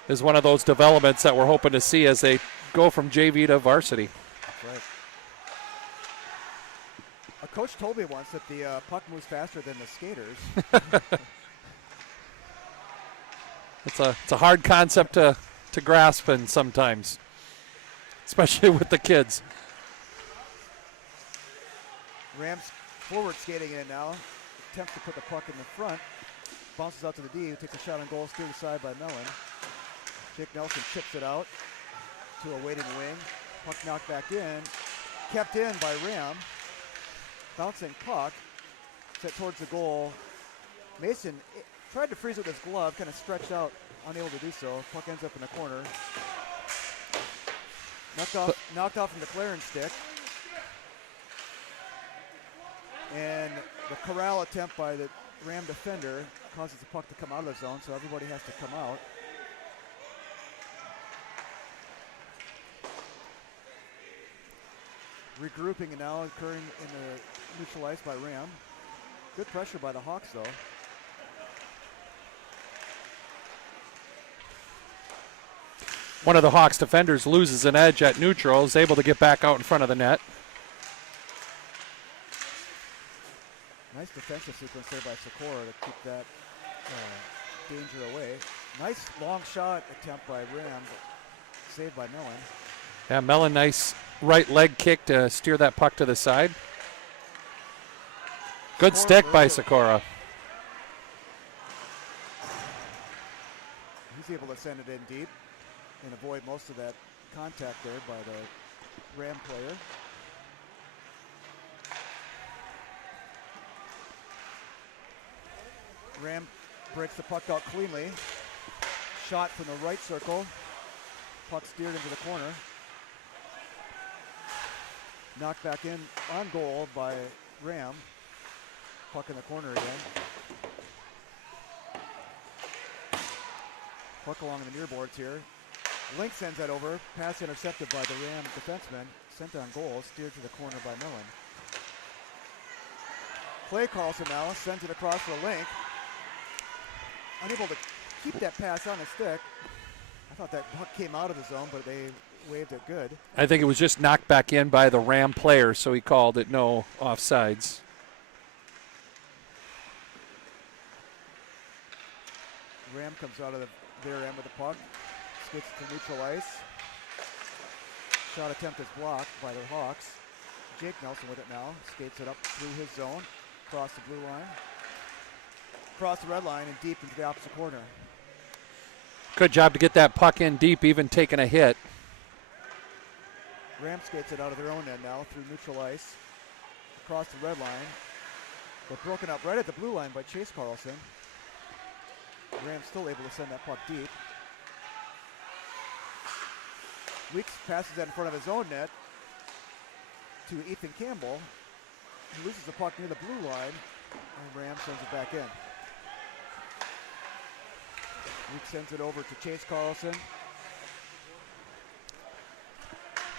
is one of those developments that we're hoping to see as they go from JV to varsity. That's right. A coach told me once that the puck moves faster than the skaters. It's a hard concept to grasp and sometimes, especially with the kids. Rams forward skating in now. Attempts to put the puck in the front. Bounces out to the D, who takes a shot on goal, steered aside by Mellon. Jake Nelson chips it out to a waiting wing. Puck knocked back in. Kept in by Ram. Bouncing puck. Set towards the goal. Mason tried to freeze it with his glove, kind of stretched out, unable to do so. Puck ends up in the corner. Knocked off from the McLaren stick. And the corral attempt by the Ram defender causes the puck to come out of the zone, so everybody has to come out. Regrouping now occurring in the neutral ice by Ram. Good pressure by the Hawks, though. One of the Hawks defenders loses an edge at neutral, is able to get back out in front of the net. Nice defensive sequence there by Sikora to keep that danger away. Nice long shot attempt by Ram, but saved by Mellon. Yeah, Mellon, nice right leg kick to steer that puck to the side. Good stick by Sikora. He's able to send it in deep and avoid most of that contact there by the Ram player. Ram breaks the puck out cleanly. Shot from the right circle. Puck steered into the corner. Knocked back in on goal by Ram. Puck in the corner again. Puck along the near boards here. Link sends that over. Pass intercepted by the Ram defenseman. Sent on goal. Steered to the corner by Mellon. Clay Carlson now sends it across for Link. Unable to keep that pass on his stick. I thought that puck came out of the zone, but they waved it good. I think it was just knocked back in by the Ram player, so he called it no offsides. Ram comes out of their end with the puck. Skates to neutral ice. Shot attempt is blocked by the Hawks. Jake Nelson with it now. Skates it up through his zone. Across the blue line. Across the red line and deep into the opposite corner. Good job to get that puck in deep, even taking a hit. Ram skates it out of their own end now through neutral ice. Across the red line. But broken up right at the blue line by Chase Carlson. Ram still able to send that puck deep. Weeks passes that in front of his own net to Ethan Campbell. He loses the puck near the blue line, and Ram sends it back in. Weeks sends it over to Chase Carlson.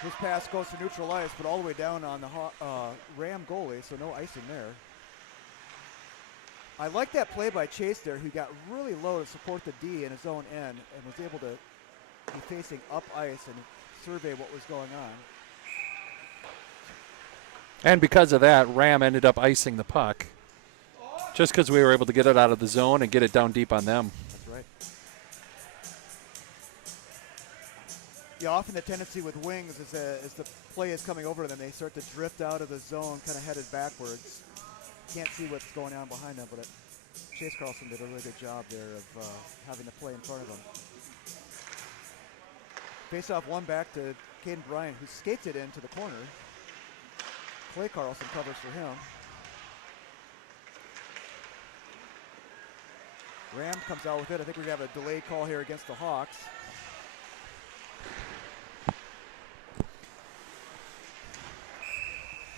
His pass goes to neutral ice, but all the way down on the Ram goalie, so no icing there. I like that play by Chase there, who got really low to support the D in his own end and was able to be facing up ice and survey what was going on. And because of that, Ram ended up icing the puck. Just because we were able to get it out of the zone and get it down deep on them. That's right. Yeah, often the tendency with wings is as the play is coming over to them, they start to drift out of the zone, kind of headed backwards. Can't see what's going on behind them, but Chase Carlson did a really good job there of having the play in front of him. Face-off one back to Caden Bryan, who skates it into the corner. Clay Carlson covers for him. Ram comes out with it. I think we have a delayed call here against the Hawks.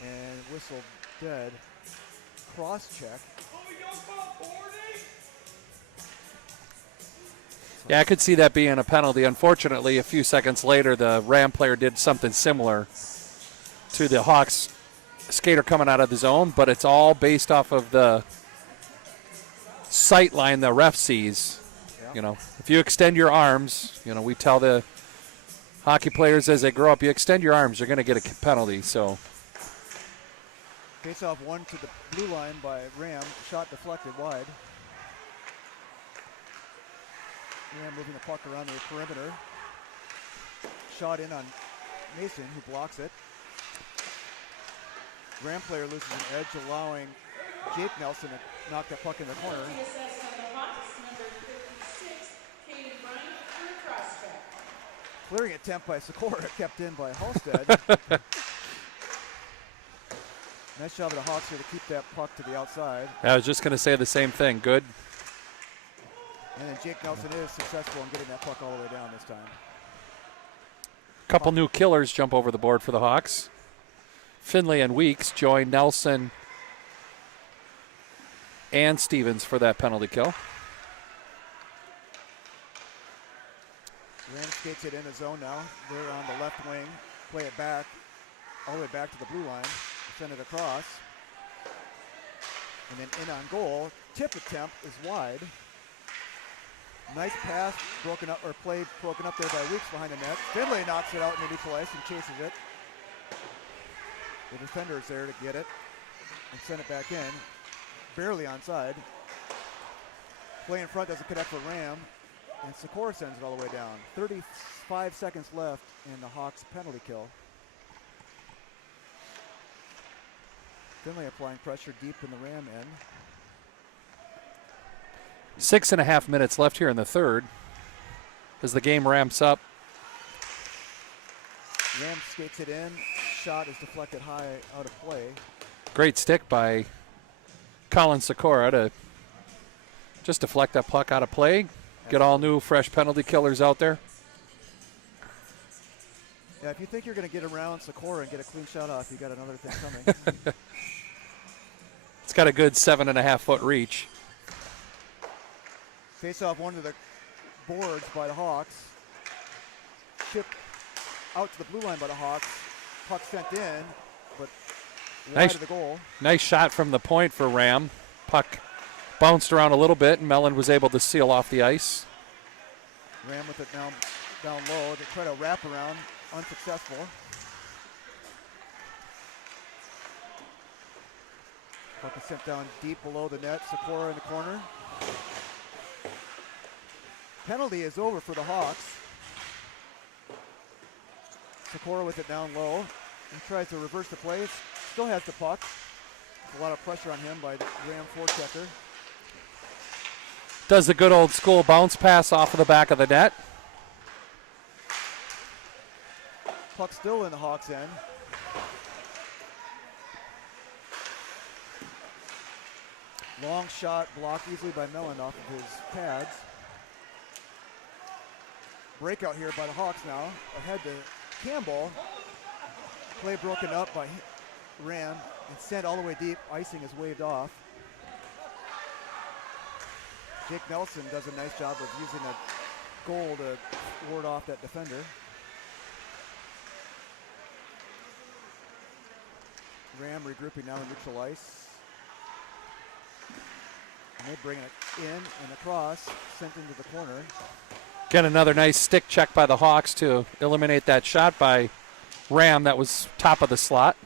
And whistle dead. Cross check. Yeah, I could see that being a penalty. Unfortunately, a few seconds later, the Ram player did something similar to the Hawks skater coming out of the zone, but it's all based off of the sight line the ref sees. Yeah. You know, if you extend your arms, you know, we tell the hockey players as they grow up, you extend your arms, you're going to get a penalty. So Face off one to the blue line by Ram. Shot deflected wide. Ram moving the puck around the perimeter. Shot in on Mason, who blocks it. Ram player loses an edge, allowing Jake Nelson to knock that puck in the corner. Clearing attempt by Sikora, kept in by Halstead. Nice job of the Hawks here to keep that puck to the outside. I was just going to say the same thing. Good. And then Jake Nelson is successful in getting that puck all the way down this time. Couple new killers jump over the board for the Hawks. Finley and Weeks join Nelson and Stevens for that penalty kill. Ram skates it in the zone now. They're on the left wing. Play it back, all the way back to the blue line. Send it across. And then in on goal. Tip attempt is wide. Nice pass, broken up, or play broken up there by Weeks behind the net. Finlay knocks it out into neutral ice and chases it. The defender is there to get it and send it back in. Barely onside. Play in front doesn't connect for Ram. And Sikora sends it all the way down. 35 seconds left in the Hawks penalty kill. Finlay applying pressure deep in the Ram end. 6.5 minutes left here in the third as the game ramps up. Ram skates it in. Shot is deflected high out of play. Great stick by Colin Sikora to just deflect that puck out of play. Get all new, fresh penalty killers out there. Yeah, if you think you're going to get around Sikora and get a clean shot off, you got another thing coming. It's got a good 7.5 foot reach. Face off one of the boards by the Hawks. Chip out to the blue line by the Hawks. Puck sent in, but wide of the goal. Nice shot from the point for Ram. Puck bounced around a little bit, and Mellon was able to seal off the ice. Ram with it down low. They try to wrap around, unsuccessful. Puck is sent down deep below the net. Sikora in the corner. Penalty is over for the Hawks. Sikora with it down low. He tries to reverse the play. Still has the puck. A lot of pressure on him by the Ram forechecker. Does the good old school bounce pass off of the back of the net. Puck still in the Hawks' end. Long shot blocked easily by Mellon off of his pads. Breakout here by the Hawks now. Ahead to Campbell. Play broken up by Ram and sent all the way deep. Icing is waved off. Jake Nelson does a nice job of using a goal to ward off that defender. Ram regrouping now in neutral ice. And they bring it in and across, sent into the corner. Again, another nice stick check by the Hawks to eliminate that shot by Ram that was top of the slot.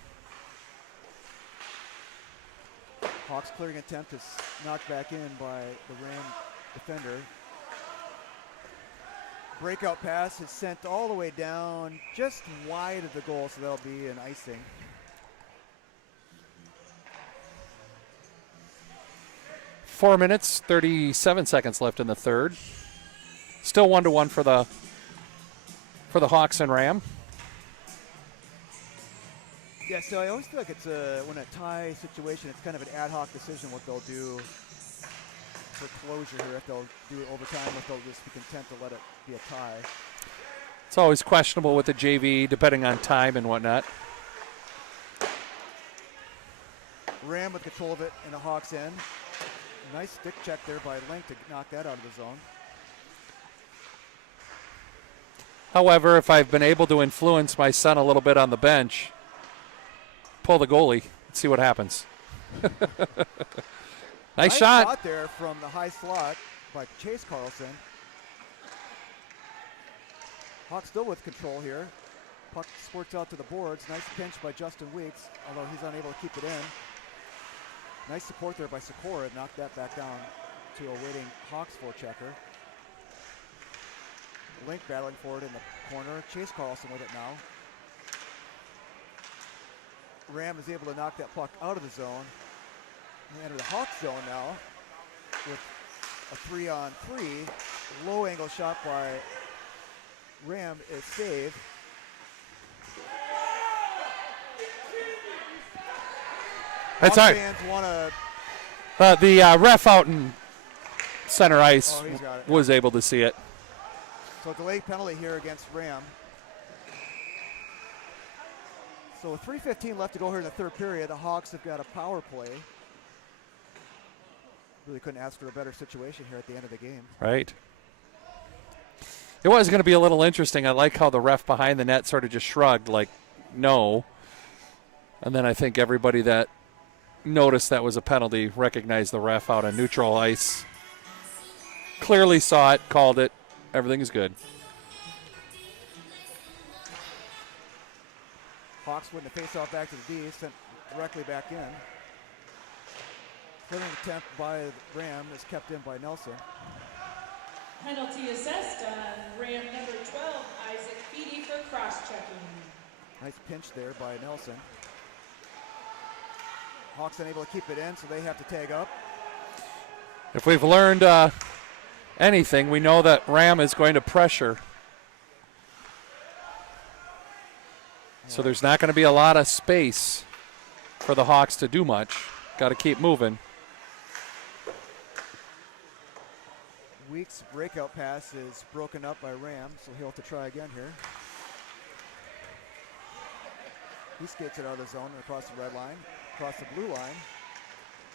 Hawks clearing attempt is knocked back in by the Ram defender. Breakout pass is sent all the way down, just wide of the goal, so that'll be an icing. Four minutes, 37 seconds left in the third. Still 1-1 for the Hawks and Ram. Yeah, so I always feel like it's when a tie situation, it's kind of an ad hoc decision what they'll do for closure here. If they'll do it overtime, if they'll just be content to let it be a tie. It's always questionable with the JV, depending on time and whatnot. Ram with control of it in the Hawks' end. Nice stick check there by Link to knock that out of the zone. However, if I've been able to influence my son a little bit on the bench, pull the goalie and see what happens. Nice shot there from the high slot by Chase Carlson. Hawks still with control here. Puck squirts out to the boards. Nice pinch by Justin Weeks, although he's unable to keep it in. Nice support there by Sikora. Knocked that back down to a waiting Hawks forechecker. Link battling for it in the corner. Chase Carlson with it now. Ram is able to knock that puck out of the zone. We enter the Hawks zone now with a 3-on-3. Low angle shot by Ram is saved. That's all right. Fans want to. The ref out in center ice he's got it. was able to see it. So delayed penalty here against Ram. So with 3:15 left to go here in the third period, the Hawks have got a power play. Really couldn't ask for a better situation here at the end of the game. Right. It was going to be a little interesting. I like how the ref behind the net sort of just shrugged, like, no. And then I think everybody that noticed that was a penalty recognized the ref out on neutral ice. Clearly saw it, called it. Everything is good. Hawks win the face-off back to the D, sent directly back in. Clearing attempt by Ram is kept in by Nelson. Penalty assessed on Ram number 12, Isaac Feedy for cross-checking. Nice pinch there by Nelson. Hawks unable to keep it in, so they have to tag up. If we've learned anything, we know that Ram is going to pressure. So there's not going to be a lot of space for the Hawks to do much. Got to keep moving. Weeks' breakout pass is broken up by Ram, so he'll have to try again here. He skates it out of the zone and across the red line, across the blue line.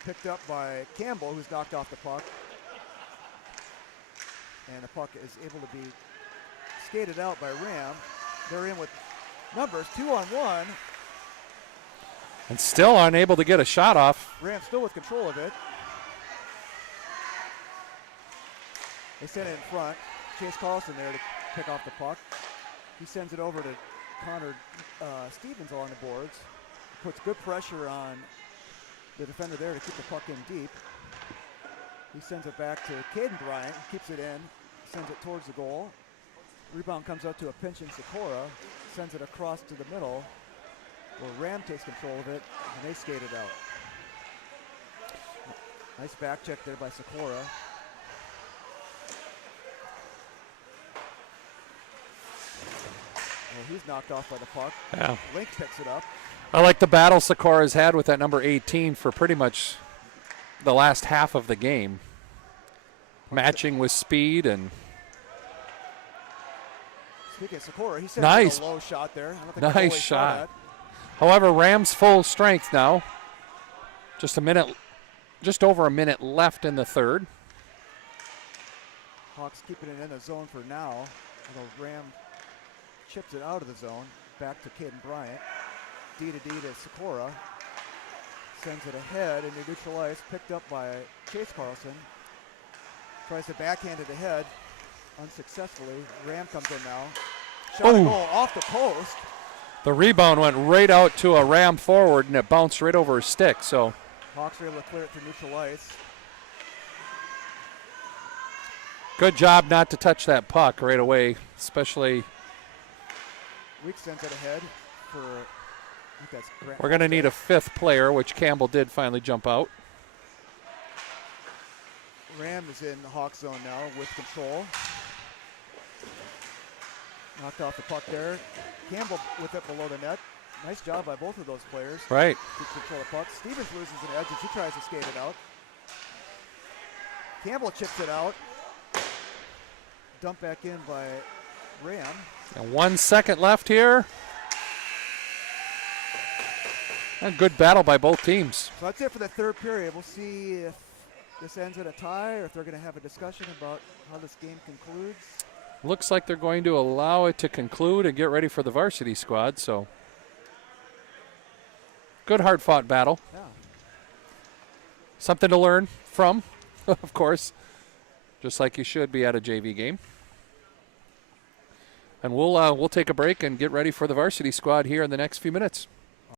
Picked up by Campbell, who's knocked off the puck. And the puck is able to be skated out by Ram. They're in with numbers, 2-on-1. And still unable to get a shot off. Ram still with control of it. They send it in front. Chase Carlson there to pick off the puck. He sends it over to Connor Stevens along the boards. Puts good pressure on the defender there to keep the puck in deep. He sends it back to Caden Bryant, keeps it in, sends it towards the goal. Rebound comes out to a pinching Sikora, sends it across to the middle, where Ram takes control of it, and they skate it out. Nice back check there by Sikora. Well, he's knocked off by the puck. Yeah. Link picks it up. I like the battle Sikora's had with that number 18 for pretty much the last half of the game. Matching with speed and Speaking of Sikora, he sent nice. a low shot there. I don't think the Nice goalie saw shot. that. However, Rams full strength now. Just over a minute left in the third. Hawks keeping it in the zone for now. Although Ram chips it out of the zone. Back to Caden Bryant. D to Sikora. Sends it ahead into neutral ice. Picked up by Chase Carlson. Tries to backhand it ahead. Unsuccessfully. Ram comes in now. Shot a goal off the post. The rebound went right out to a Ram forward, and it bounced right over his stick. So Hawks are able to clear it through neutral ice. good job not to touch that puck right away, especially. Weeks sends it ahead for. I think that's Grant. We're going to need a fifth player, which Campbell did finally jump out. Ram is in the Hawk zone now with control. Knocked off the puck there. Campbell with it below the net. Nice job by both of those players. Right. Keep control of the puck. Stevens loses an edge as he tries to skate it out. Campbell chips it out. Dumped back in by Ram. And 1 second left here. A good battle by both teams. So that's it for the third period. We'll see if this ends in a tie or if they're going to have a discussion about how this game concludes. Looks like they're going to allow it to conclude and get ready for the varsity squad. So good hard-fought battle. Yeah. Something to learn from, of course, just like you should be at a JV game. And we'll take a break and get ready for the varsity squad here in the next few minutes.